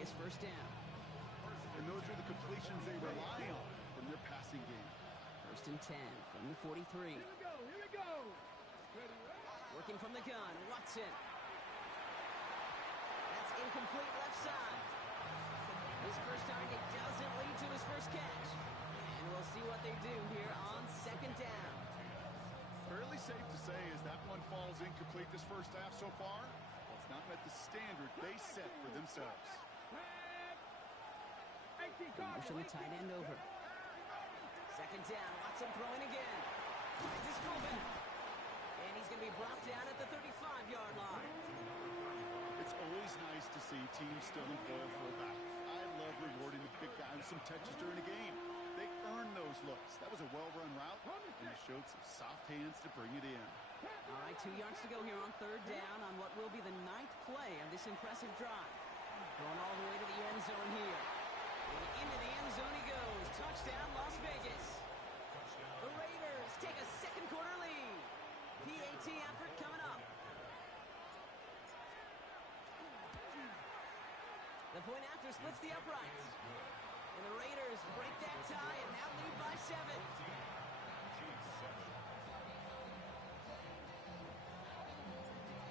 biggest first down. And those are the completions they rely on from their passing game. 1st and 10 from the 43. Here we go. Working from the gun, Watson. That's incomplete left side. His first target doesn't lead to his first catch. And we'll see what they do here on 2nd down. Fairly safe to say as that one falls incomplete this first half so far. Well, it's not met the standard they set for themselves. Motion the tight end over. 2nd down, Watson throwing again. Finds his fullback. And he's going to be brought down at the 35-yard line. It's always nice to see teams still employ a fullback. I love rewarding the big guy with some touches during a game. They earn those looks. That was a well-run route, and it showed some soft hands to bring it in. All right, 2 yards to go here on 3rd down on what will be the 9th play of this impressive drive. Going all the way to the end zone here. And into the end zone he goes. Touchdown, Las Vegas. The Raiders take a second quarter lead. PAT effort coming up. The point after splits the uprights. And the Raiders break that tie and now lead by 7.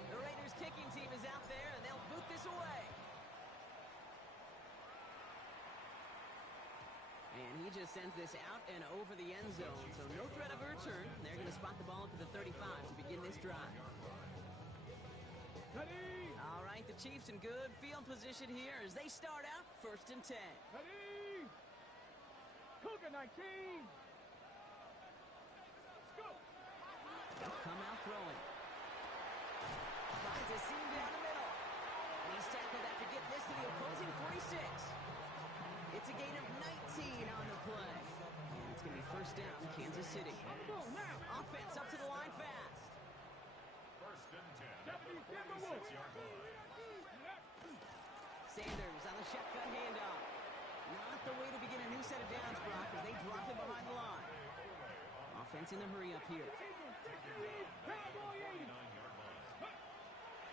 The Raiders kicking team is out there and they'll boot this away. And he just sends this out and over the end zone, so no threat of a return. They're going to spot the ball up to the 35 to begin this drive. Ready. All right, the Chiefs in good field position here as they start out 1st and 10. Ready. Cougar 19. Let's go. They'll come out throwing. Finds a seam down the middle. And he's tackled after getting this to the opposing 46. It's a gain of 19 on the play. And it's going to be 1st down, Kansas City. Offense up to the line fast. 1st and 10 at the 46-yard line. Sanders on the shotgun handoff. Not the way to begin a new set of downs, Brock, as they drop him behind the line. Offense in the hurry up here.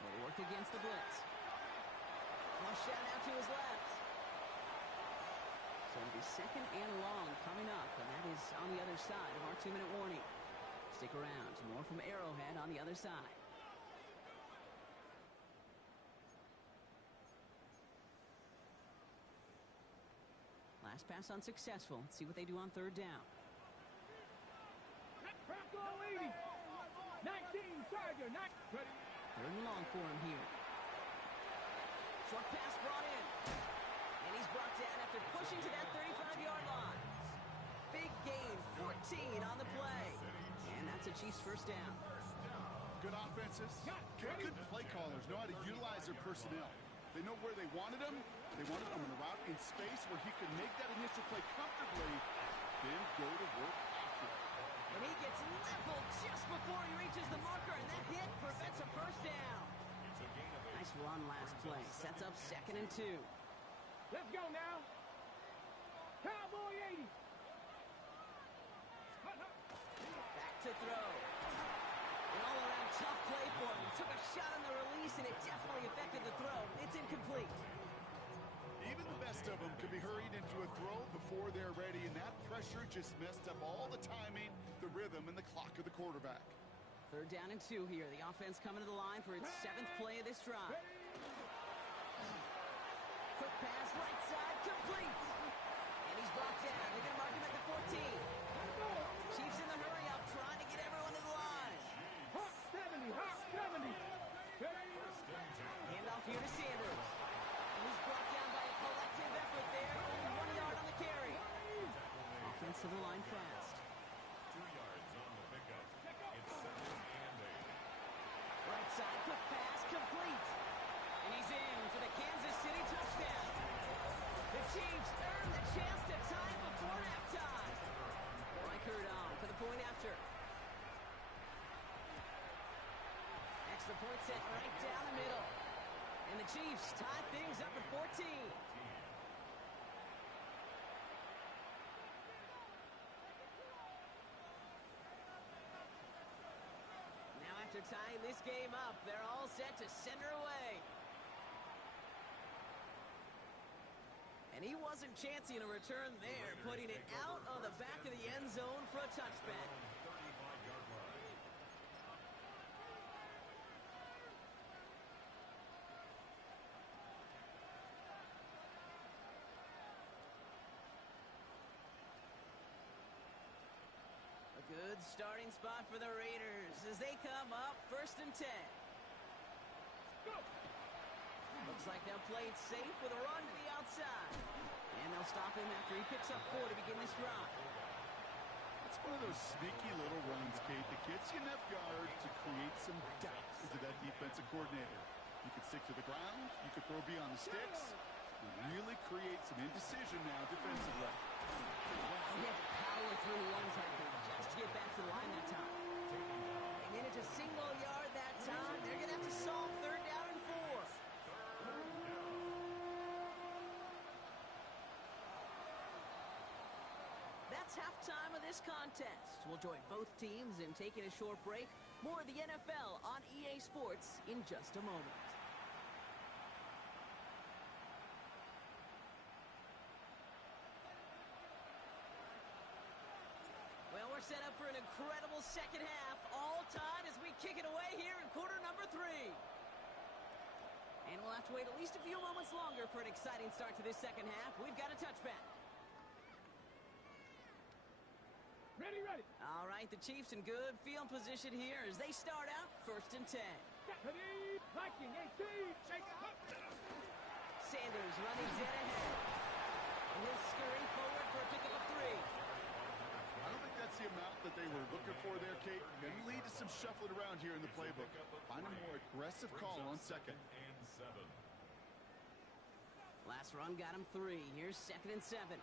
They'll work against the blitz. Flush out now to his left. So it'll be 2nd and long coming up, and that is on the other side of our 2-minute warning. Stick around. More from Arrowhead on the other side. Last pass unsuccessful. Let's see what they do on 3rd down. 19, Tiger, 9. 3rd and long for him here. Short pass brought in. And he's brought down after pushing to that 35-yard line. Big gain, 14 on the play. And that's a Chiefs 1st down. Good offenses, good play callers know how to utilize their personnel. They know where they wanted him. They wanted him on the route in space where he could make that initial play comfortably, then go to work after it. And he gets leveled just before he reaches the marker, and that hit prevents a 1st down. Nice run last play. Sets up 2nd and 2. Let's go now. Cowboy 80. Back to throw. An all-around tough play for him. Took a shot on the release, and it definitely affected the throw. It's incomplete. Even the best of them could be hurried into a throw before they're ready, and that pressure just messed up all the timing, the rhythm, and the clock of the quarterback. 3rd down and 2 here. The offense coming to the line for its 7th play of this drive. Quick pass, right side, complete. And he's brought down. They're going to mark him at the 14. Chiefs in the hurry up, trying to get everyone to the line. Hawk 70, Hawk 70. Handoff here to Sanders. And he's brought down by a collective effort there. Only 1 yard on the carry. Offense to the line fast. 2 yards on the pickup. It's 2nd and 8. Right side, quick pass, complete. And he's in for the Kansas City touchdown. The Chiefs earn the chance to tie it before halftime. Reichert on for the point after. Extra point set right down the middle. And the Chiefs tie things up at 14. Now after tying this game up, they're all set to send her away. And he wasn't chancing a return there, putting it out on the back of the end zone for a touchback. 35-yard line. A good starting spot for the Raiders as they come up 1st and 10. Looks like they'll play it safe with a run to the outside. And they'll stop him after he picks up 4 to begin this drive. It's one of those sneaky little runs, Kate, that gets you enough yards to create some doubt into that defensive coordinator. You could stick to the ground, you could throw beyond the sticks, and really create some indecision now defensively. Well, he had to power through one tackle just to get back to the line that time. They managed a single yard that time. They're going to have to solve 3rd down and 4. That's halftime of this contest. We'll join both teams in taking a short break. More of the NFL on EA Sports in just a moment. Well, we're set up for an incredible second half. All tied as we kick it away here in quarter number 3. And we'll have to wait at least a few moments longer for an exciting start to this second half. We've got a touchback. Ready, ready. All right, the Chiefs in good field position here as they start out 1st and 10. Ready, Viking 18. Shake it up. Sanders running dead ahead. And he'll scurry forward for a pickup of 3. I don't think that's the amount that they were looking for there, Kate. Going to lead to some shuffling around here in the playbook. Find a more aggressive call on 2nd. And 7. Last run got him 3. Here's 2nd and 7.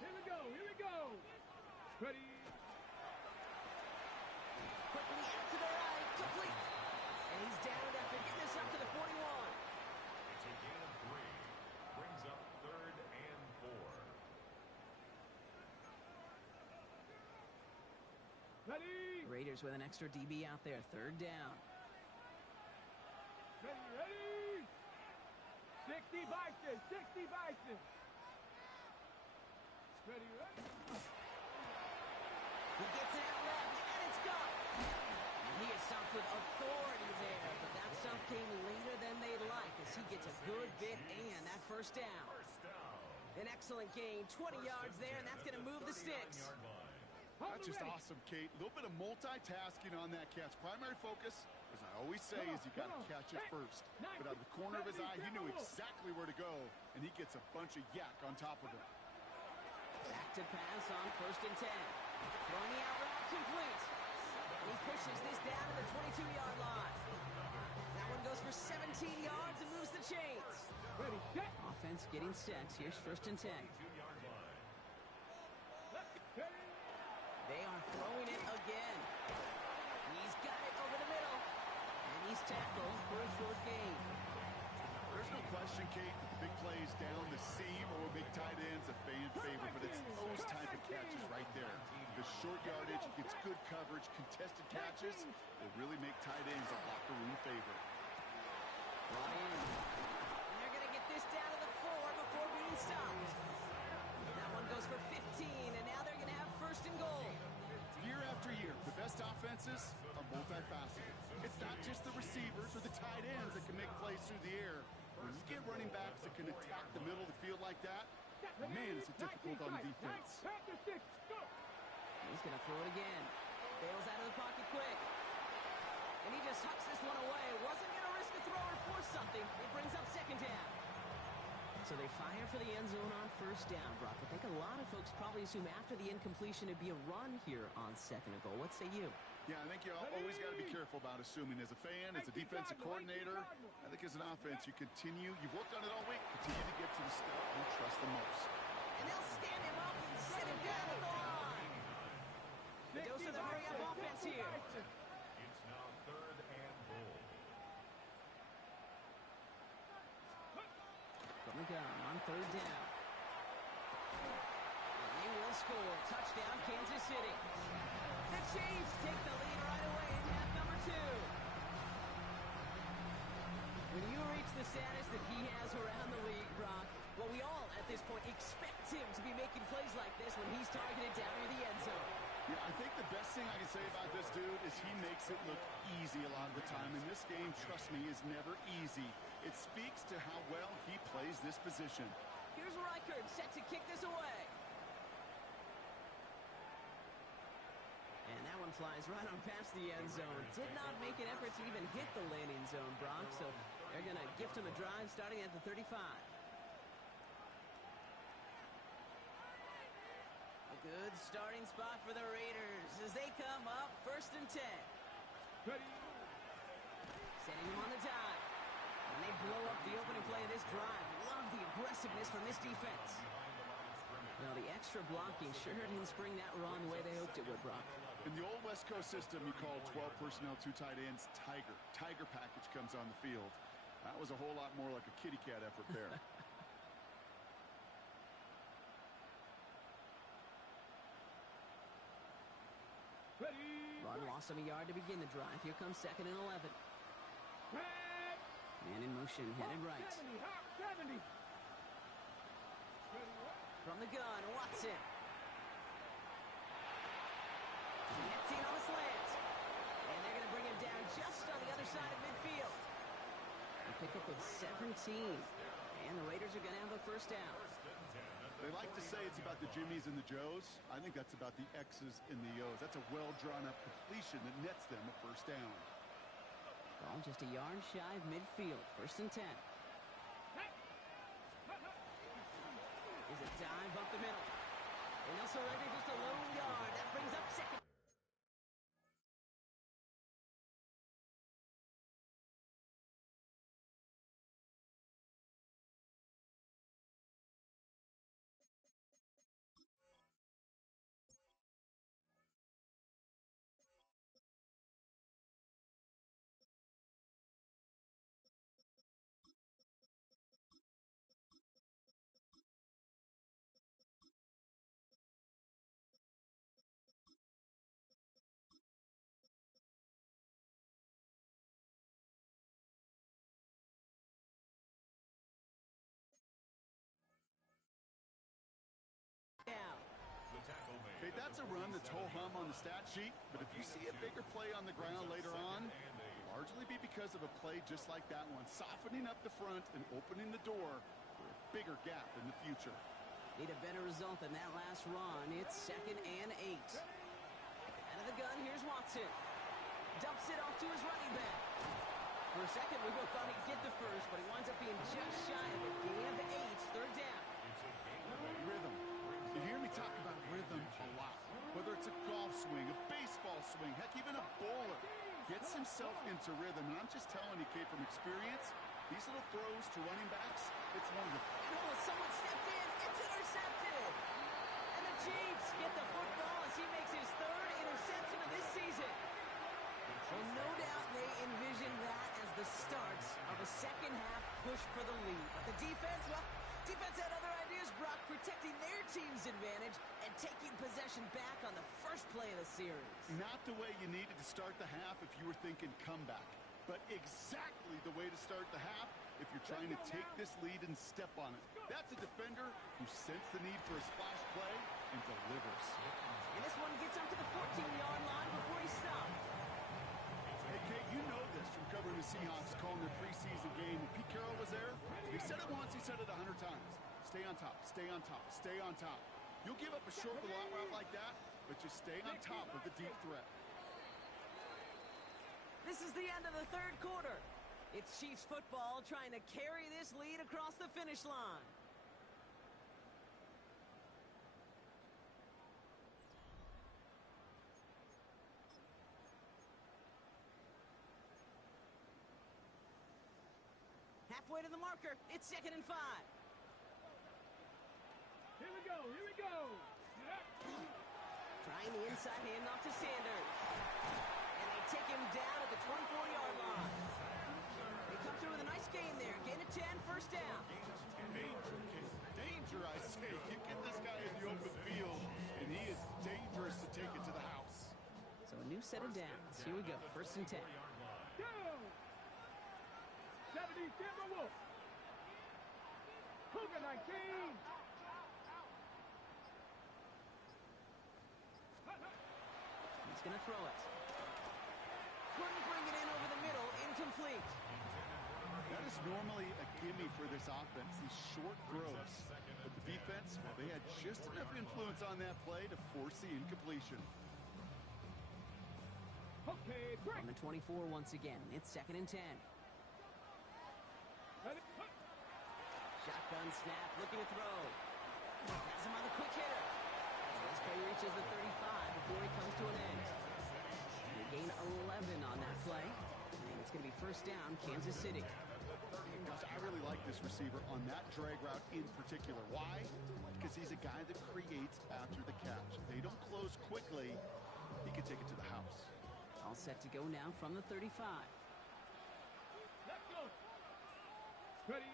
Here we go, here we go. Ready. Quickly out to the right, complete. And he's down after getting this up to the 41. It's a gain of 3. Brings up 3rd and 4. Ready. Raiders with an extra DB out there, 3rd down. Ready, ready. 60 Bison, 60 Bison. Ready, ready. He gets it out left, and it's gone. And he is stopped with authority there, but that stop came later than they'd like as he gets a good bit and that 1st down. First down. An excellent gain, 20 yards there, and that's going to move the sticks. 39-yard line. That's just awesome, Kate. A little bit of multitasking on that catch. Primary focus, as I always say, is you got to catch it first. But out of the corner of his eye, he knew exactly where to go, and he gets a bunch of yak on top of it. Back to pass on 1st and 10. Throwing the out route complete. And he pushes this down to the 22-yard line. That one goes for 17 yards and moves the chains. Ready, set. Offense getting set. Here's 1st and 10. 2-yard line. Ready. They are throwing it again. He's got it over the middle. And he's tackled for a short gain. There's no question, Kate, that the big plays down the seam or big tight ends a fan favorite, but it's those type of catches right there. The short yardage, gets good coverage, contested catches, they really make tight ends a locker room favorite. Brought in. And they're going to get this down to the 4 before being stopped. That one goes for 15, and now they're going to have 1st and goal. Year after year, the best offenses are multifaceted. It's not just the receivers or the tight ends that can make plays through the air. When you get running backs that can attack the middle of the field like that, man, is it difficult on defense. He's going to throw it again. Bails out of the pocket quick. And he just hucks this one away. Wasn't going to risk a throw or force something. It brings up 2nd down. So they fire for the end zone on 1st down, Brock. I think a lot of folks probably assume after the incompletion it'd be a run here on 2nd and goal. What say you? Yeah, I think you always got to be careful about assuming. As a fan, as a defensive coordinator, I think as an offense, you've worked on it all week, continue to get to the stuff you trust the most. And they'll stand him up and sit him down at the line. The dose of the hurry-up offense here. It's now 3rd and goal. From the gun on 3rd down. And they will score. Touchdown, Kansas City. The Chiefs take the lead right away in half number 2. When you reach the status that he has around the league, Brock, Well, we all, at this point, expect him to be making plays like this when he's targeted down near the end zone. Yeah, I think the best thing I can say about this dude is he makes it look easy a lot of the time. And this game, trust me, is never easy. It speaks to how well he plays this position. Here's Reichert set to kick this away. And that one flies right on past the end zone. Did not make an effort to even hit the landing zone, Brock. So they're going to gift him a drive starting at the 35. A good starting spot for the Raiders as they come up 1st and 10. Ready. Setting him on the dive. And they blow up the opening play of this drive. Love the aggressiveness from this defense. Now, the extra blocking sure didn't spring that run the way they hoped it would, Brock. In the old West Coast system, you call 12 personnel, 2 tight ends, Tiger. Tiger package comes on the field. That was a whole lot more like a kitty cat effort there. Ready. Run loss of a yard to begin the drive. Here comes 2nd and 11. Back. Man in motion, headed right. 70. Hop 70. From the gun, Watson. Gets in on the slant. And they're going to bring him down just on the other side of midfield. They pick up with 17. And the Raiders are going to have a 1st down. They like to say it's about the Jimmies and the Joes. I think that's about the X's and the O's. That's a well-drawn-up completion that nets them a 1st down. Ball just a yard shy of midfield. 1st and 10. Here's a dive up the middle. And they'll surrender just a lone yard. That brings up 2nd. Okay, that's a run that's ho-hum on the stat sheet, but if you see a bigger play on the ground later on, it'll largely be because of a play just like that one, softening up the front and opening the door for a bigger gap in the future. Need a better result than that last run. It's 2nd and 8. Out of the gun, here's Watson. Dumps it off to his running back. For a second, we both thought he'd get the first, but he winds up being just shy of a gain of 8. 3rd down. Rhythm. You hear me talk about rhythm a lot. Whether it's a golf swing, a baseball swing, heck, even a bowler gets himself into rhythm. And I'm just telling you, kid, from experience, these little throws to running backs, it's wonderful. And someone stepped in. It's intercepted. And the Chiefs get the football as he makes his 3rd interception of this season. Well, no doubt they envisioned that as the start of a second-half push for the lead. But the defense, well, defense had other ideas, Brock, protecting their team's advantage and taking possession back on the first play of the series. Not the way you needed to start the half if you were thinking comeback, but exactly the way to start the half if you're trying to take this lead and step on it. That's a defender who sensed the need for a splash play and delivers. And this one gets up to the 14-yard line before he stopped. Hey, Kate, you know this from covering the Seahawks, calling their preseason game. When Pete Carroll was there, he said it once, he said it 100 times. Stay on top, stay on top, stay on top. You'll give up a short route like that, but just stay on top of the deep threat. This is the end of the 3rd quarter. It's Chiefs football trying to carry this lead across the finish line. Halfway to the marker. It's 2nd and 5. Here we go. Here we go. Trying the inside handoff to Sanders. And they take him down at the 24-yard line. They come through with a nice gain there. Gain of 10, 1st down. Danger, I say. You get this guy in the open field, and he is dangerous to take it to the house. So a new set of downs. Here we go. 1st and 10. Go. 70, Timberwolves. Cougar 19. He's going to throw it. Couldn't bring it in over the middle. Incomplete. That is normally a gimme for this offense, these short throws. But the defense, well, they had just enough influence on that play to force the incompletion. Okay, break. On the 24 once again. It's 2nd and 10. Ready? Shotgun snap, looking to throw. Has him on the quick hitter. This play reaches the 35 before he comes to an end. They gain 11 on that play. And it's going to be 1st down, Kansas City. Gosh, I really like this receiver on that drag route in particular. Why? Because he's a guy that creates after the catch. If they don't close quickly, he can take it to the house. All set to go now from the 35. Let's go. Ready?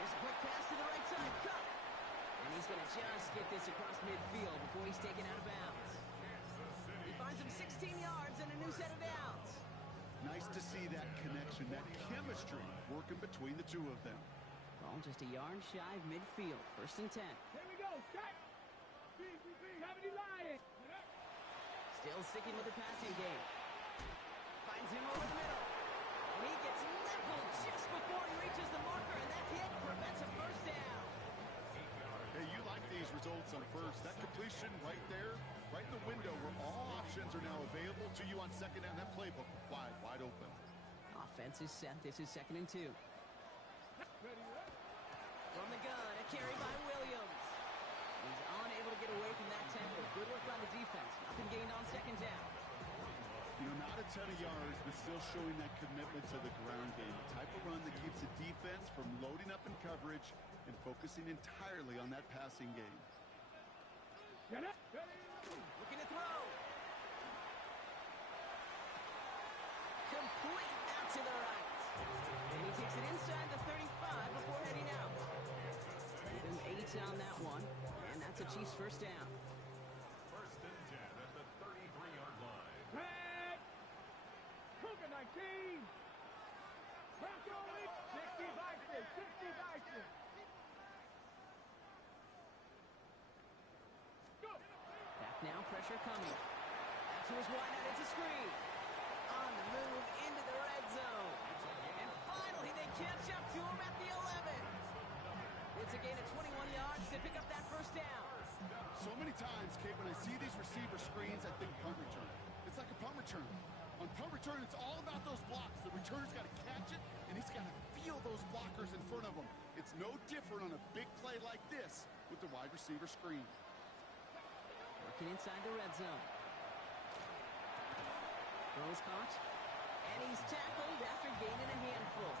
Here's a quick pass to the right side. Cut! And he's going to just get this across midfield before he's taken out of bounds. He finds him 16 yards and a new set of downs. Nice to see that connection, that chemistry working between the two of them. Ball just a yard shy of midfield. 1st and 10. Here we go. Shot. BCB, how many lions? Still sticking with the passing game. Finds him over the middle. And he gets leveled just before he reaches the marker, and that hit prevents a 1st down. Hey, you like these results on first. That completion right there, right in the window where all options are now available to you on 2nd down. That playbook wide open. Offense is set. This is 2nd and 2. Ready? From the gun, a carry by Williams. He's unable to get away from that tempo. Good work on the defense. Nothing gained on 2nd down. You know, not a ton of yards, but still showing that commitment to the ground game. The type of run that keeps the defense from loading up in coverage and focusing entirely on that passing game. Get it. Ready? Looking to throw. Complete out to the right. And he takes it inside the 35 before heading out. Give him 8 on that one. And that's a Chiefs 1st down. 1st and 10 at the 33-yard line. Red. Cougar 19. Bronco 60 Bison. 60 Bison. Go. Back now, pressure coming. Back to his wide out, it's a screen. On the move into the red zone. And finally, they catch up to him at the 11. It's a gain of 21 yards to pick up that 1st down. So many times, Kate, when I see these receiver screens, I think punt return. It's like a punt return. On punt return, it's all about those blocks. The returner's got to catch it, and he's got to feel those blockers in front of him. It's no different on a big play like this with the wide receiver screen. Working inside the red zone. Throws caught. And he's tackled after gaining a handful.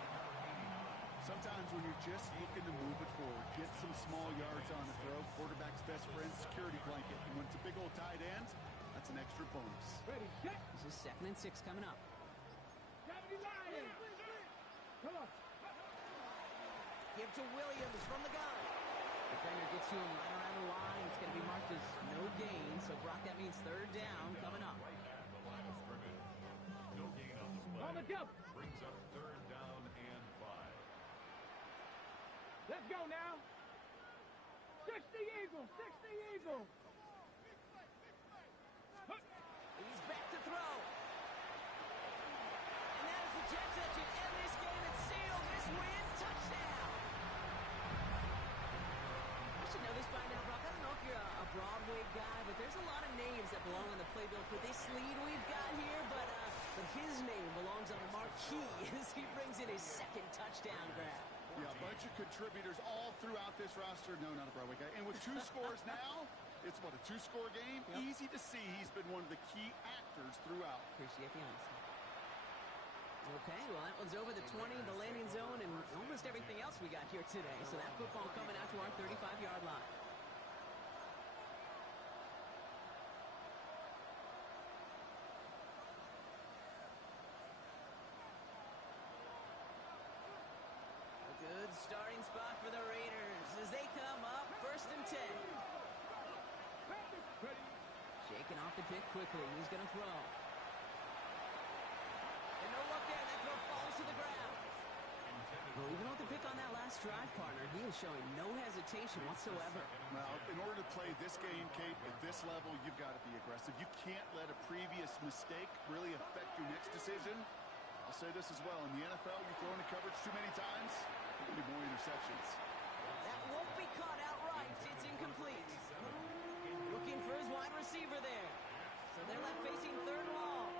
Sometimes when you're just looking to move it forward, get some small yards on the throw, quarterback's best friend, security blanket. And when it's a big old tight end, that's an extra bonus. Ready? Set. This is 2nd and 6 coming up. 70 lions. Come on. Give to Williams from the gun. Defender gets to him right around the line. It's going to be marked as no gain. So, Brock, that means 3rd down coming up. Right at the line of scrimmage. No gain on the play. On the jump. Brings up 3rd down and 5. Let's go now. 60 Eagles. 60 Eagles. He's back to throw. And that is the Jets that should end this game and seal this win. Touchdown. You should know this by now, Brock. I don't know if you're a Broadway guy, but there's a lot of names that belong on the playbill for this lead we've got here. But his name belongs on the marquee as he brings in his 2nd touchdown grab. Yeah, a bunch of contributors all throughout this roster. No, not a Broadway guy. And with 2 scores now, it's what, a 2-score game? Yep. Easy to see he's been one of the key actors throughout. Appreciate the honesty. Okay, well, that one's over the 20, the landing zone, and almost everything else we got here today. So that football coming out to our 35-yard line. A good starting spot for the Raiders as they come up 1st and 10. Ready? Shaking off the pick quickly. He's going to throw. And no look there. That throw falls to the ground. Well, even though last drive, partner, he is showing no hesitation whatsoever. Well, in order to play this game, Kate, at this level, you've got to be aggressive. You can't let a previous mistake really affect your next decision. I'll say this as well. In the NFL, you throw into coverage too many times, there can be more interceptions. That won't be caught outright. It's incomplete. Looking for his wide receiver there. So they're left facing third and long.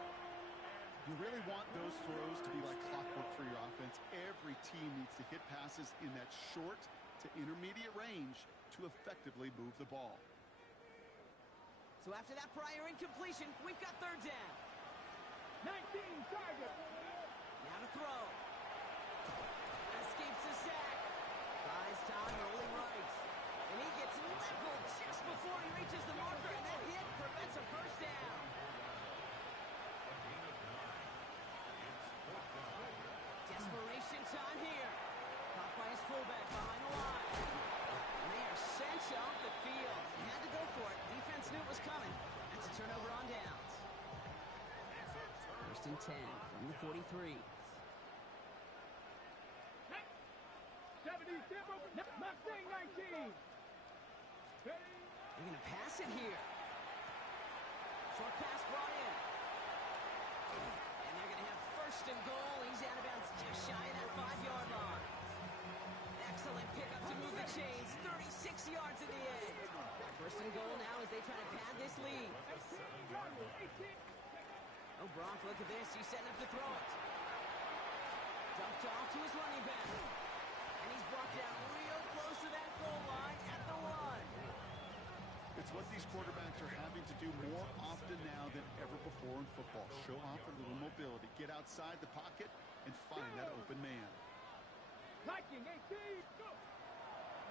You really want those throws to be like clockwork for your offense. Every team needs to hit passes in that short to intermediate range to effectively move the ball. So after that prior incompletion, we've got third down. 19 target. Now to throw. Escapes the sack. Buys time, rolling right. And he gets leveled just before he reaches the marker, and that hit prevents a first down. Desperation time here. Caught by his fullback behind the line. And they are sent off the field. He had to go for it. Defense knew it was coming. That's a turnover on downs. First and 10 from the 43. 70, Mustang 19. They're going to pass it here. Short pass brought in. And they're going to have first and goal. He's out of bounds just shy of that 5-yard line. Excellent pickup to move the chains. 36 yards in the end. First and goal now as they try to pad this lead. Oh, Brock, look at this. He's setting up to throw it. Dumped off to his running back. And he's brought down real close to that goal line at the 1. It's what these quarterbacks are having to do more often now than ever before in football. Show off a little mobility. Get outside the pocket and find that open man. Viking 18. Go.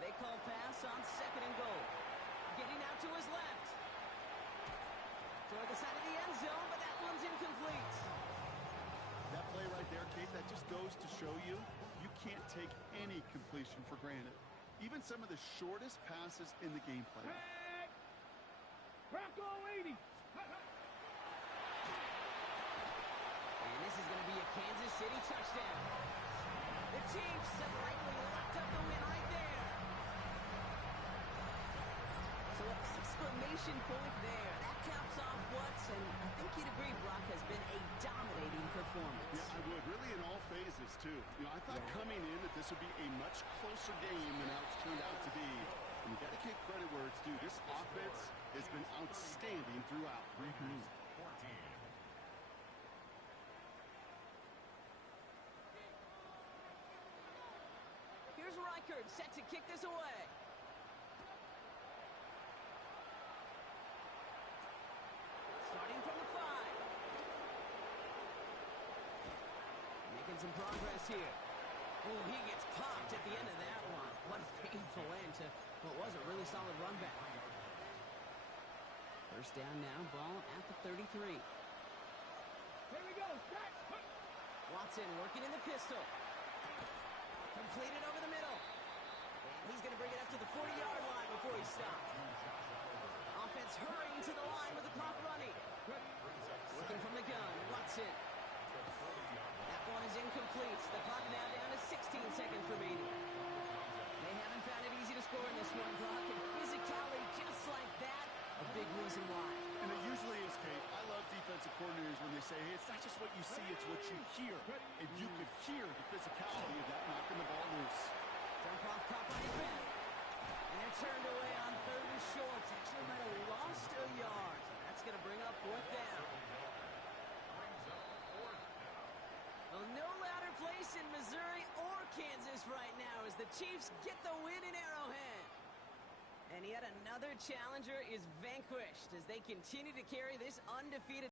They call pass on second and goal. Getting out to his left. Toward the side of the end zone, but that one's incomplete. That play right there, Kate, that just goes to show you you can't take any completion for granted. Even some of the shortest passes in the game plan. Bronco 80. And this is going to be a Kansas City touchdown. The Chiefs have likely locked up the win right there. So an exclamation point there. That caps off what's, and I think you'd agree, Brock, has been a dominating performance. Yeah, I would. Really in all phases, too. You know, I thought coming in that this would be a much closer game than how it's turned out to be. And you got to give credit where it's due. This offense has been outstanding throughout. Here's Reichard set to kick this away. Starting from the 5. Making some progress here. Oh, he gets popped at the end of that one. What a painful end to what was a really solid run back. First down now, ball at the 33. Here we go. Start. Watson working in the pistol. Completed over the middle. And he's going to bring it up to the 40-yard line before he stops. Offense hurrying to the line with the clock running. Looking from the gun, Watson. That one is incomplete. The clock now down to 16 seconds remaining. They haven't found it easy to score in this one, Brock. And physicality just like that, a big reason why. And it usually is, Kate. I love defensive coordinators when they say, hey, it's not just what you see, it's what you hear. And you could hear the physicality of that knocking the ball loose. Dump off caught by his man. And they're turned away on third and short. Actually might have lost a yard. So that's going to bring up fourth down. Well, no louder place in Missouri or Kansas right now as the Chiefs get the win in Arrowhead. And yet another challenger is vanquished as they continue to carry this undefeated